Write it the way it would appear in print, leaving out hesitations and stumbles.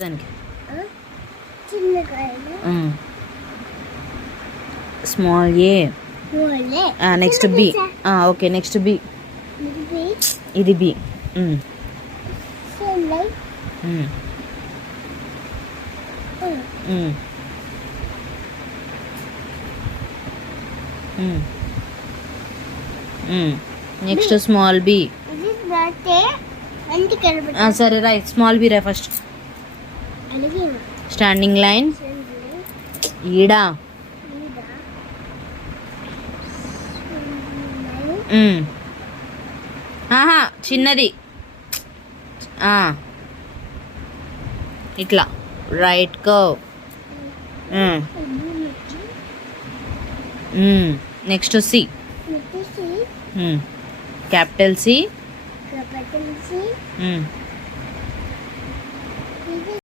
దానికి చిన్నకాయలు small A next B okay next B ఇది బి నెక్స్ట్ స్మాల్ బి సరే రైట్ స్మాల్ బి రా ఫస్ట్ స్టాండింగ్ లైన్ ఈడా ఆహా చిన్నది ఇట్లా right curve next C capital C